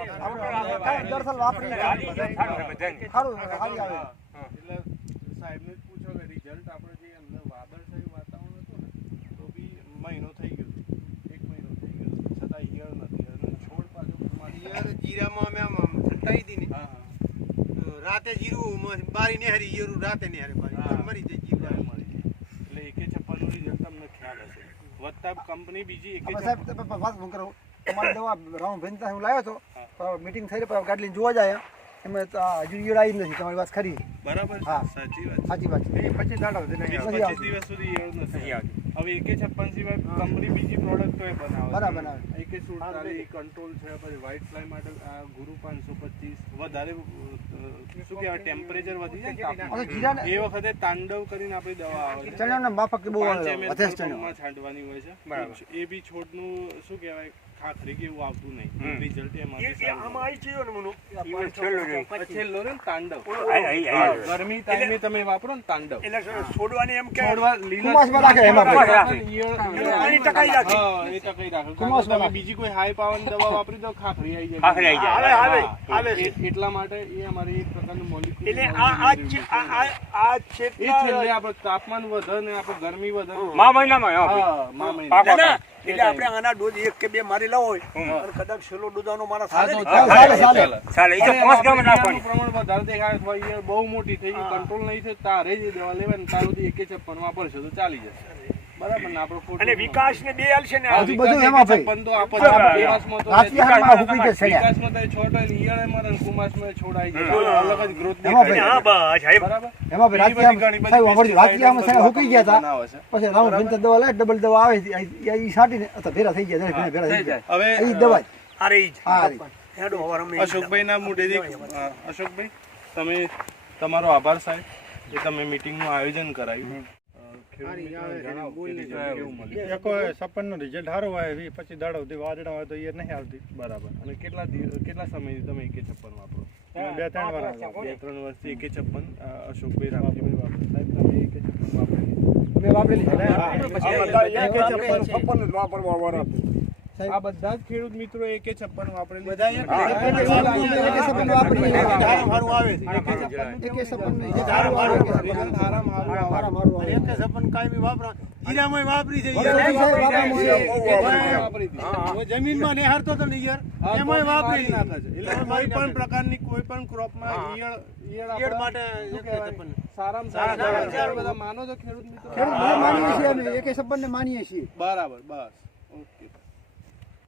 કાંઈ દરસલ વાપરી સારું હારી આવે એટલે સાહેબને જ પૂછો કે રિઝલ્ટ આપણે જે અંદર વાદળછાયું વાતાવરણ હતું ને તો બી મહિનો થઈ ગયો 1 મહિનો થઈ ગયો છતાં ઈયળ નથી અને છોડ પાછો ઈયળ જીરામાં અમે આમ છંટાઈ હતી ને રાતે જીરું બારી નેહરી ઈયળ રાતે નેહરે બારી મરી જાય જીરું મળી જાય એટલે એકે 56 નું રિઝલ્ટ તમને ખ્યાલ હશે વધતા કંપની બીજી એકે સાહેબ વાત હું કરું તમારી દવા રાઉન્ડ ભેંતા હું લાવ્યો હતો મીટિંગ થઈ પછી ગાડી લઈને જોવા જાય એમાં હજુ ઈયળ આવી નથી તમારી વાત ખરી બરાબર હા સાચી વાત સાચી વાત છે 25 દાડા 25 દિવસ સુધી ઈયળ નથી આવતી હવે એકે 56 સિવાય કંપની બીજી પ્રોડક્ટ તો એ બનાવે બરાબર એકે 47 કંટ્રોલ છે પછી વ્હાઇટ ફ્લાય માટે આ ગુરુ 525 વધારે શું કહેવાય ટેમ્પરેચર વધી જાય ને એ વખતે તાંડવ કરીને આપણી દવા આવે છે ચણાના માફક બહુ વધે છે છાંટવાની હોય છે એ બી છોડનું શું કહેવાય ખાખરી કે એવું આવતું નહીં રિઝલ્ટ એમાંથી આમાં આવી ગયો ને મનો છેલ્લો ને તાંડવ ગરમી ટાઈમે તમે વાપરો ને તાંડવ એટલે છોડવાની એમ કે છોડવા લીલા કુમાસમાં રાખે એમાં એ ટકાઈ રાખે હા એ ટકાઈ રાખે તમે બીજી કોઈ હાઈ પાવર દવા વાપરી દો ખાખરી આવી જાય આવે એટલા માટે એ અમારી એક પ્રકારનું મોલિક્યુલ એટલે આ છે એ છેલ્લે આપણે તાપમાન વધે ને આપણે ગરમી વધે મા મહિનામાં એટલે આપણે આના ડોઝ 1 કે 2 મારી લાવો હોય અને કદાચ છેલ્લો ડોઝાનો મારા ચાલે ચાલે એ તો 5 ગ્રામ નાખવાનું પ્રમાણ વધારે દેખાય અથવા એ બહુ મોટી થઈ ગઈ કંટ્રોલ નહીં થાય તારે જ દવા લેવાની તારું એકે 56 વાપરશો તો ચાલી જશે બરાબર ને આપણો અને વિકાસ ને બે હાલ છે ને આ બધું એમાં ભાઈ તો આપણે વિકાસમાં તો વિકાસમાં હુકી છે વિકાસમાં તો છોડ ઈયળ મરે કુમાસમાં છોડાઈ જાય અલગ જ ગ્રોથ દેખાય હા બસ બરાબર એમાં ભાઈ રાત્રિયામાં હુકી ગયા હતા પછી રાઉન્ડ ભેંતા દવા લાય ડબલ દવા આવે એ છાંટીને અથવા ભેરા થઈ ગયા ભેરા થઈ ગયા હવે એ દવા અરે ઈ હા હેડો હવાર અમે અશોકભાઈ ના મોઢેથી અશોકભાઈ તમે તમારો આભાર સાહેબ એ તમે મીટિંગનું આયોજન કરાયું સપન નું રિઝલ્ટ સારું આવે પછી દાડો સુધી વાદળા હોય તો એ નહીં આવતી બરાબર અને કેટલા સમયથી તમે એકે 56 વાપરો 2-3 વાર 2-3 વર્ષથી એકે 56 અશોકભાઈ રામજીભાઈ વાપરો સાહેબ તમે એકે 56 વાપરેલી આ બધા જ ખેડૂત મિત્રો એકે 56 વાપરેલી જમીનમાં નેહારતો તો નહીં યાર એમાં વાપરી નાખે છે એટલે કોઈ પણ પ્રકારની કોઈ પણ ક્રોપમાં ઈયળ માટે સારામાં સારા બધા માનો છો ખેડૂત મિત્રો માનીએ છીએ અમે એકે સંબંધને માનીએ છીએ બરાબર બસ